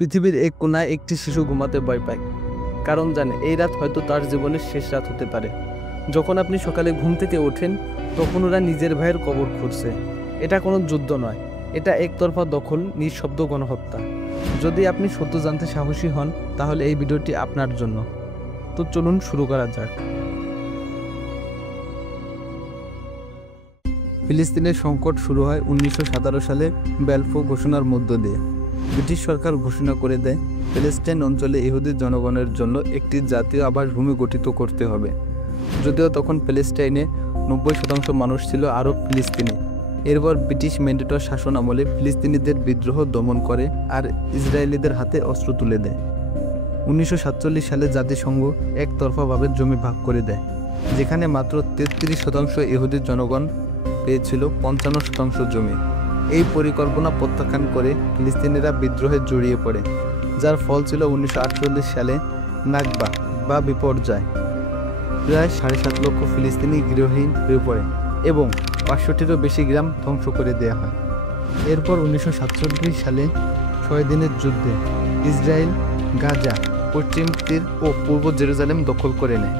পৃথিবীর এক কোণায় একটি শিশু ঘুমাতে ভয় পায়, কারণ জানে এই রাত হয়তো তার জীবনের শেষ রাত হতে পারে। যখন আপনি সকালে ঘুম থেকে ওঠেন, তখন ওরা নিজের ভাইয়ের কবর খুঁড়ছে। এটা কোনো যুদ্ধ নয়, এটা একতরফা দখল, নিঃশব্দ গণহত্যা। যদি আপনি সত্য জানতে সাহসী হন, তাহলে এই ভিডিওটি আপনার জন্য। তো চলুন শুরু করা যাক। ফিলিস্তিনের সংকট শুরু হয় 1917 সালে ব্যালফোর ঘোষণার মধ্য দিয়ে। ব্রিটিশ সরকার ঘোষণা করে দেয় প্যালেস্টাইন অঞ্চলে ইহুদি জনগণের জন্য একটি জাতীয় আবাসভূমি গঠিত করতে হবে। যদিও তখন প্যালেস্টাইনে 90% মানুষ ছিল আরব ফিলিস্তিনি। এরপর ব্রিটিশ ম্যান্ডেটর শাসন আমলে ফিলিস্তিনিদের বিদ্রোহ দমন করে আর ইসরায়েলিদের হাতে অস্ত্র তুলে দেয়। 1947 সালে জাতিসংঘ একতরফাভাবে জমি ভাগ করে দেয়, যেখানে মাত্র 33% ইহুদি জনগণ পেয়েছিল 55% জমি। এই পরিকল্পনা প্রত্যাখ্যান করে ফিলিস্তিনিরা বিদ্রোহে জড়িয়ে পড়ে, যার ফল ছিল 1948 সালে নাকবা বা বিপর্যয়। প্রায় 7.5 লক্ষ ফিলিস্তিনি গৃহহীন হয়ে পড়ে এবং 500টিরও বেশি গ্রাম ধ্বংস করে দেওয়া হয়। এরপর 1947 সালে 6 দিনের যুদ্ধে ইসরায়েল গাজা, পশ্চিম তীর ও পূর্ব জেরুজালেম দখল করে নেয়।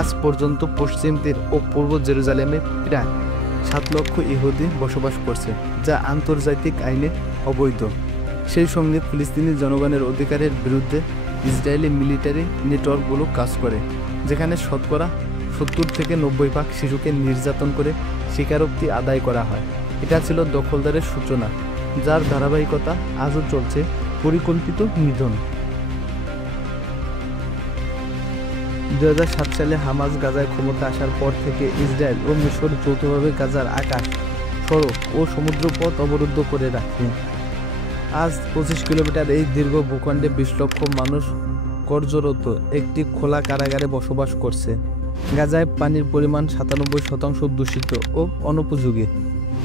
আজ পর্যন্ত পশ্চিম তীর ও পূর্ব জেরুজালেমে প্রায় 7 লক্ষ ইহুদি বসবাস করছে, যা আন্তর্জাতিক আইনে অবৈধ। সেই সঙ্গে ফিলিস্তিনি জনগণের অধিকারের বিরুদ্ধে ইসরায়েলি মিলিটারি নেটওয়ার্কগুলো কাজ করে, যেখানে শতকরা 70 থেকে 90% শিশুকে নির্যাতন করে স্বীকারোক্তি আদায় করা হয়। এটা ছিল দখলদারের সূচনা, যার ধারাবাহিকতা আজও চলছে। পরিকল্পিত নিধন। 2007 সালে হামাস গাজায় ক্ষমতা আসার পর থেকে ইসরায়েল ও মিশর যৌথভাবে গাজার আকাশ, সড়ক ও সমুদ্রপথ অবরুদ্ধ করে রাখে। আজ 25 কিলোমিটার এই দীর্ঘ ভূখণ্ডে 20 লক্ষ মানুষ কর্যরত একটি খোলা কারাগারে বসবাস করছে। গাজায় পানির পরিমাণ 97% দূষিত ও অনুপযোগী,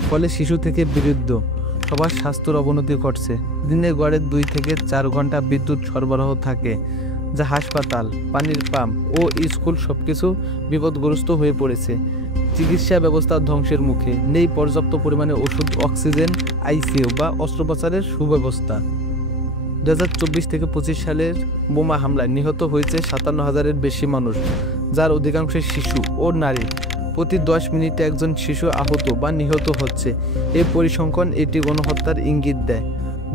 ফলে শিশু থেকে বৃদ্ধ সবার স্বাস্থ্যের অবনতি ঘটছে। দিনে গড়ে 2 থেকে 4 ঘন্টা বিদ্যুৎ সরবরাহ থাকে, যা হাসপাতাল, পানির পাম্প ও স্কুল সবকিছু বিপদগ্রস্ত হয়ে পড়েছে। চিকিৎসা ব্যবস্থা ধ্বংসের মুখে, নেই পর্যাপ্ত পরিমাণে ওষুধ, অক্সিজেন, আইসিইউ বা অস্ত্রোপচারের সুব্যবস্থা। 2024 থেকে 25 সালের বোমা হামলায় নিহত হয়েছে 57,000-এর বেশি মানুষ, যার অধিকাংশ শিশু ও নারী। প্রতি 10 মিনিটে একজন শিশু আহত বা নিহত হচ্ছে। এই পরিসংখ্যান এটি গণহত্যার ইঙ্গিত দেয়।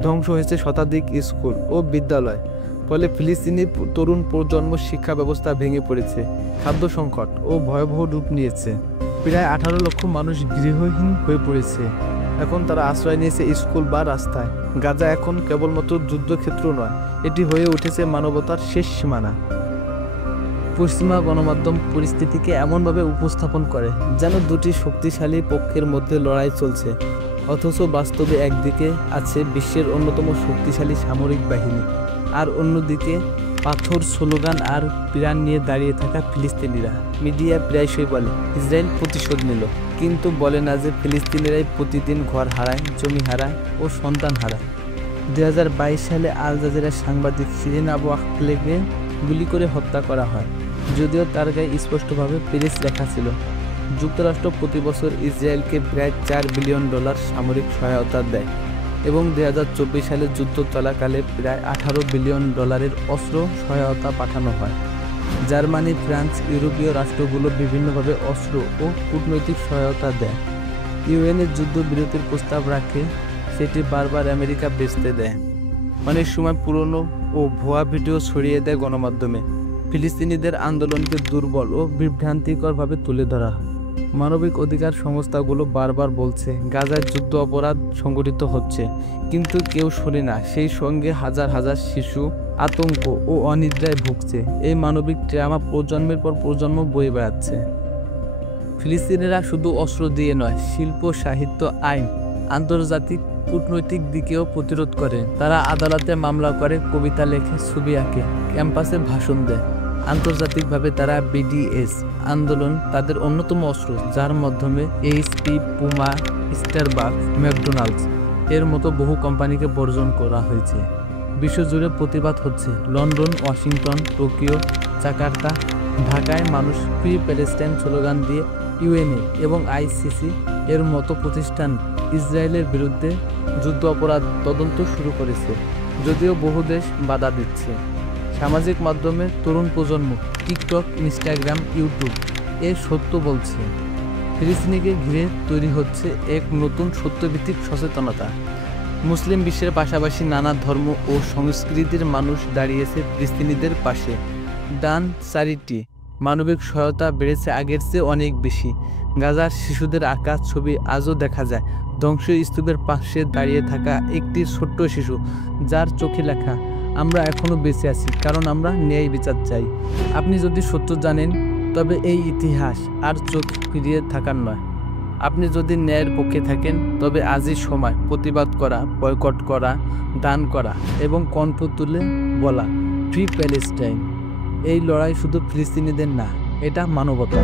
ধ্বংস হয়েছে শতাধিক স্কুল ও বিদ্যালয়, ফলে ফিলিস্তিনি তরুণ প্রজন্ম শিক্ষা ব্যবস্থা ভেঙে পড়েছে। খাদ্য সংকট ও ভয়াবহ রূপ নিয়েছে। প্রায় 18 লক্ষ মানুষ গৃহহীন হয়ে পড়েছে। এখন তারা আশ্রয় নিয়েছে স্কুল বা রাস্তায়। গাজা এখন কেবলমাত্র যুদ্ধক্ষেত্র নয়, এটি হয়ে উঠেছে মানবতার শেষ সীমানা। পশ্চিমা গণমাধ্যম পরিস্থিতিকে এমনভাবে উপস্থাপন করে যেন দুটি শক্তিশালী পক্ষের মধ্যে লড়াই চলছে, অথচ বাস্তবে একদিকে আছে বিশ্বের অন্যতম শক্তিশালী সামরিক বাহিনী, আর অন্যদিকে পাথর, স্লোগান আর প্রাণ নিয়ে দাঁড়িয়ে থাকা ফিলিস্তিনিরা। মিডিয়া প্রায়শই বলে ইসরায়েল প্রতিশোধ নিল, কিন্তু বলে না যে ফিলিস্তিনিরাই প্রতিদিন ঘর হারায়, জমি হারায় ও সন্তান হারায়। 2022 সালে আল জাজিরার সাংবাদিক শিরিন আবু আখলেকে গুলি করে হত্যা করা হয়, যদিও তার গায়ে স্পষ্টভাবে প্রেস লেখা ছিল। যুক্তরাষ্ট্র প্রতি বছর ইসরায়েলকে প্রায় $4 বিলিয়ন সামরিক সহায়তা দেয় এবং 2024 সালে যুদ্ধ চলাকালে প্রায় $18 বিলিয়ন অস্ত্র সহায়তা পাঠানো হয়। জার্মানি, ফ্রান্স, ইউরোপীয় রাষ্ট্রগুলো বিভিন্নভাবে অস্ত্র ও কূটনৈতিক সহায়তা দেয়। ইউএনের যুদ্ধবিরতির প্রস্তাব রাখে, সেটি বারবার আমেরিকা ভেস্তে দেয়। অনেক সময় পুরনো ও ভুয়া ভিডিও ছড়িয়ে দেয় গণমাধ্যমে। ফিলিস্তিনিদের আন্দোলনকে দুর্বল ও বিভ্রান্তিকরভাবে তুলে ধরা হয়। মানবিক অধিকার সংস্থাগুলো বারবার বলছে গাজায় যুদ্ধ অপরাধ সংঘটিত হচ্ছে, কিন্তু কেউ শোনে না। সেই সঙ্গে হাজার হাজার শিশু আতঙ্ক ও অনিদ্রায় ভুগছে। এই মানবিক ট্রামা প্রজন্মের পর প্রজন্ম বয়ে বেড়াচ্ছে। ফিলিস্তিনিরা শুধু অস্ত্র দিয়ে নয়, শিল্প, সাহিত্য, আইন, আন্তর্জাতিক কূটনৈতিক দিকেও প্রতিরোধ করে। তারা আদালতে মামলা করে, কবিতা লেখে, ছবি আঁকে, ক্যাম্পাসে ভাষণ দেয়। আন্তর্জাতিকভাবে তারা বিডিএস আন্দোলন তাদের অন্যতম অস্ত্র, যার মাধ্যমে এইচপি, পুমা, স্টারবাকস, ম্যাকডোনাল্ডস এর মতো বহু কোম্পানিকে বর্জন করা হয়েছে। বিশ্বজুড়ে প্রতিবাদ হচ্ছে। লন্ডন, ওয়াশিংটন, টোকিও, জাকার্তা, ঢাকায় মানুষ ফ্রি প্যালেস্টাইন স্লোগান দিয়ে ইউএনএ এবং আইসিসি এর মতো প্রতিষ্ঠান ইসরায়েলের বিরুদ্ধে যুদ্ধ অপরাধ তদন্ত শুরু করেছে। যদিও বহু দেশ বাধা দিচ্ছে। সামাজিক মাধ্যমে তরুণ প্রজন্ম টিকটক, ইনস্টাগ্রাম, ইউটিউব সত্য বলছে। ফিলিস্তিনিকে ঘিরে তৈরি হচ্ছে এক নতুন সত্যভিত্তিক সচেতনতা। মুসলিম বিশ্বের পাশাপাশি নানা ধর্ম ও সংস্কৃতির মানুষ দাঁড়িয়েছে ফিলিস্তিনিদের পাশে। দান, চ্যারিটি, মানবিক সহায়তা বেড়েছে আগের চেয়ে অনেক বেশি। গাজার শিশুদের আঁকা ছবি আজও দেখা যায়। ধ্বংসস্তূপের পাশে দাঁড়িয়ে থাকা একটি ছোট্ট শিশু, যার চোখে লেখা, আমরা এখনও বেঁচে আছি কারণ আমরা ন্যায় বিচার চাই। আপনি যদি সত্য জানেন, তবে এই ইতিহাস আর চোখ ফিরিয়ে থাকার নয়। আপনি যদি ন্যায়ের পক্ষে থাকেন, তবে আজই সময় প্রতিবাদ করা, বয়কট করা, দান করা এবং কণ্ঠ তুলে বলা, ফ্রি প্যালেস্টাইন। এই লড়াই শুধু ফিলিস্তিনিদের না, এটা মানবতা।